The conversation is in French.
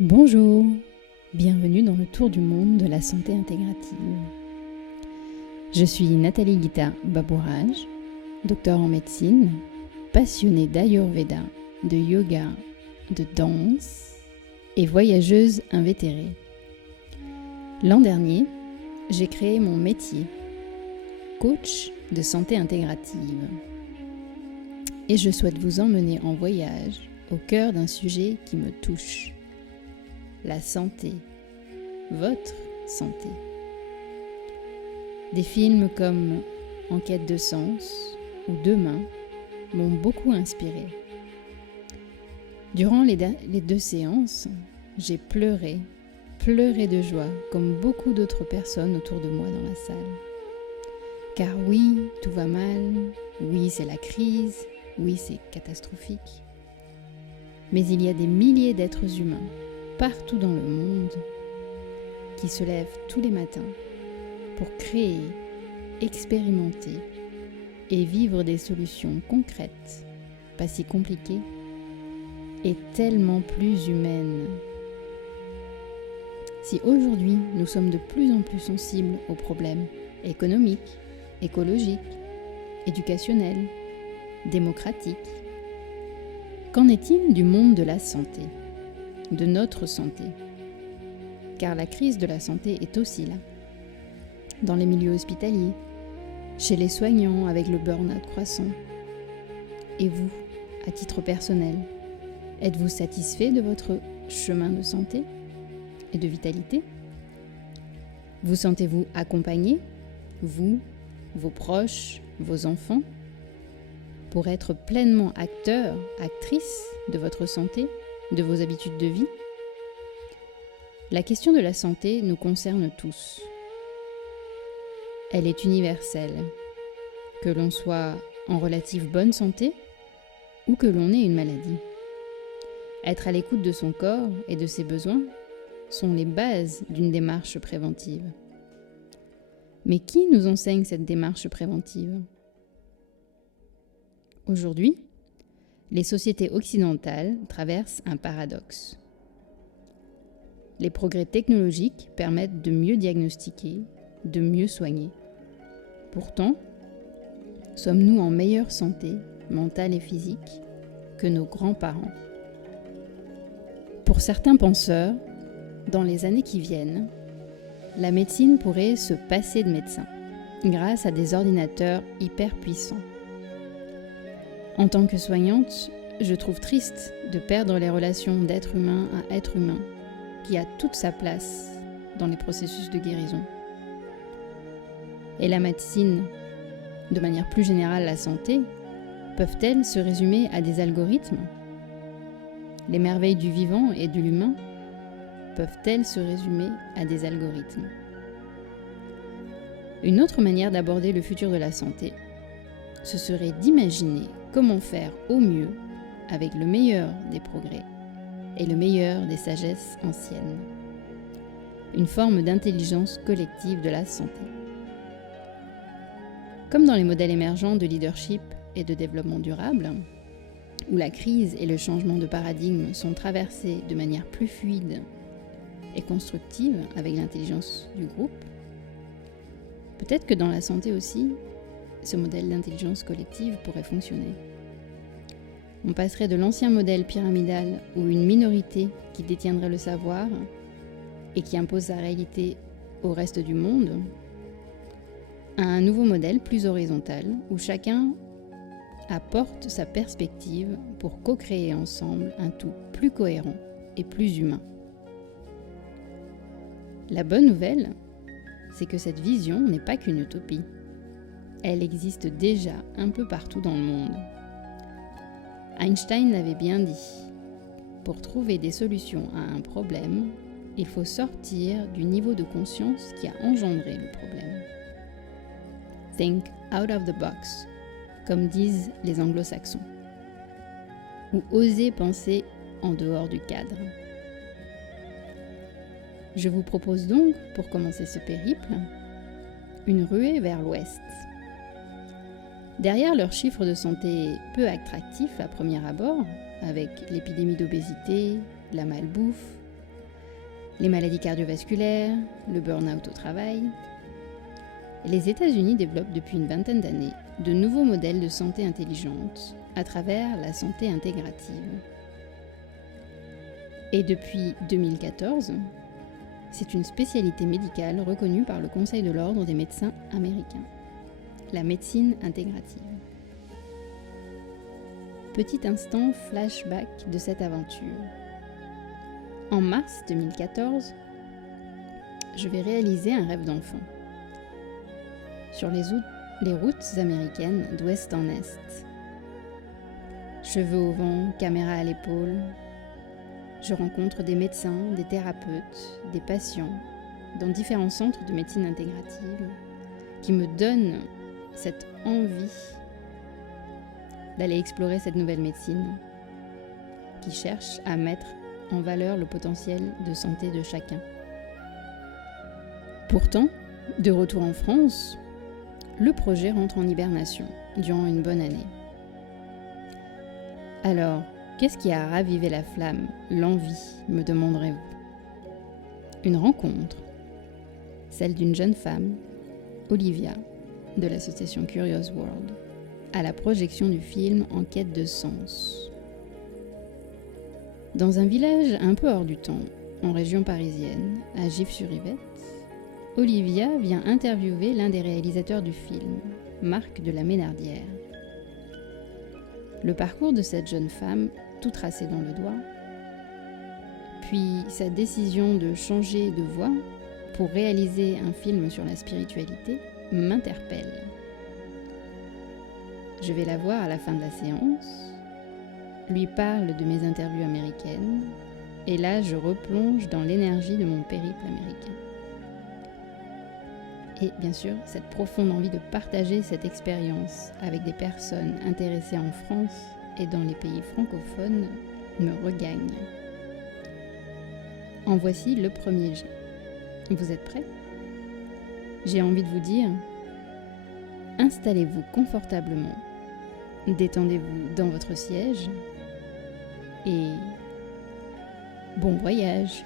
Bonjour, bienvenue dans le tour du monde de la santé intégrative. Je suis Nathalie Gita Babourage, docteur en médecine, passionnée d'Ayurveda, de yoga, de danse et voyageuse invétérée. L'an dernier, j'ai créé mon métier, coach de santé intégrative. Et je souhaite vous emmener en voyage au cœur d'un sujet qui me touche. La santé, votre santé. Des films comme En quête de sens ou Demain m'ont beaucoup inspiré. Durant les 2 séances, j'ai pleuré de joie comme beaucoup d'autres personnes autour de moi dans la salle. Car oui, tout va mal, oui, c'est la crise, oui, c'est catastrophique. Mais il y a des milliers d'êtres humains partout dans le monde qui se lèvent tous les matins pour créer, expérimenter et vivre des solutions concrètes, pas si compliquées et tellement plus humaines. Si aujourd'hui nous sommes de plus en plus sensibles aux problèmes économiques, écologiques, éducationnels, démocratiques, qu'en est-il du monde de la santé ? De notre santé, car la crise de la santé est aussi là, dans les milieux hospitaliers, chez les soignants avec le burn-out croissant. Et vous, à titre personnel, êtes-vous satisfait de votre chemin de santé et de vitalité ? Vous sentez-vous accompagné, vous, vos proches, vos enfants, pour être pleinement acteur, actrice de votre santé, de vos habitudes de vie ? La question de la santé nous concerne tous. Elle est universelle, que l'on soit en relative bonne santé ou que l'on ait une maladie. Être à l'écoute de son corps et de ses besoins sont les bases d'une démarche préventive. Mais qui nous enseigne cette démarche préventive ? Aujourd'hui, les sociétés occidentales traversent un paradoxe. Les progrès technologiques permettent de mieux diagnostiquer, de mieux soigner. Pourtant, sommes-nous en meilleure santé mentale et physique que nos grands-parents ? Pour certains penseurs, dans les années qui viennent, la médecine pourrait se passer de médecins grâce à des ordinateurs hyper puissants. En tant que soignante, je trouve triste de perdre les relations d'être humain à être humain, qui a toute sa place dans les processus de guérison. Et la médecine, de manière plus générale la santé, peuvent-elles se résumer à des algorithmes ? Les merveilles du vivant et de l'humain peuvent-elles se résumer à des algorithmes ? Une autre manière d'aborder le futur de la santé, ce serait d'imaginer comment faire au mieux avec le meilleur des progrès et le meilleur des sagesses anciennes. Une forme d'intelligence collective de la santé. Comme dans les modèles émergents de leadership et de développement durable, où la crise et le changement de paradigme sont traversés de manière plus fluide et constructive avec l'intelligence du groupe, peut-être que dans la santé aussi, ce modèle d'intelligence collective pourrait fonctionner. On passerait de l'ancien modèle pyramidal où une minorité qui détiendrait le savoir et qui impose sa réalité au reste du monde, à un nouveau modèle plus horizontal où chacun apporte sa perspective pour co-créer ensemble un tout plus cohérent et plus humain. La bonne nouvelle, c'est que cette vision n'est pas qu'une utopie. Elle existe déjà un peu partout dans le monde. Einstein l'avait bien dit. Pour trouver des solutions à un problème, il faut sortir du niveau de conscience qui a engendré le problème. Think out of the box, comme disent les anglo-saxons. Ou oser penser en dehors du cadre. Je vous propose donc, pour commencer ce périple, une ruée vers l'ouest. Derrière leurs chiffres de santé peu attractifs à premier abord, avec l'épidémie d'obésité, la malbouffe, les maladies cardiovasculaires, le burn-out au travail. Les États-Unis développent depuis une vingtaine d'années de nouveaux modèles de santé intelligente à travers la santé intégrative. Et depuis 2014, c'est une spécialité médicale reconnue par le Conseil de l'Ordre des médecins américains, la médecine intégrative. Petit instant flashback de cette aventure. En mars 2014, je vais réaliser un rêve d'enfant. Sur les routes américaines d'ouest en est. Cheveux au vent, caméra à l'épaule, je rencontre des médecins, des thérapeutes, des patients dans différents centres de médecine intégrative qui me donnent cette envie d'aller explorer cette nouvelle médecine qui cherche à mettre en valeur le potentiel de santé de chacun. Pourtant, de retour en France, le projet rentre en hibernation durant une bonne année. Alors, qu'est-ce qui a ravivé la flamme, l'envie, me demanderez-vous ? Une rencontre, celle d'une jeune femme, Olivia, de l'association Curious World, à la projection du film En quête de sens. Dans un village un peu hors du temps, en région parisienne, à Gif-sur-Yvette, Olivia vient interviewer l'un des réalisateurs du film, Marc de la Ménardière. Le parcours de cette jeune femme, tout tracé dans le doigt, puis sa décision de changer de voie pour réaliser un film sur la spiritualité, m'interpelle. Je vais la voir à la fin de la séance, lui parle de mes interviews américaines, et là je replonge dans l'énergie de mon périple américain. Et bien sûr, cette profonde envie de partager cette expérience avec des personnes intéressées en France et dans les pays francophones me regagne. En voici le premier jet. Vous êtes prêts ? J'ai envie de vous dire, installez-vous confortablement, détendez-vous dans votre siège et bon voyage !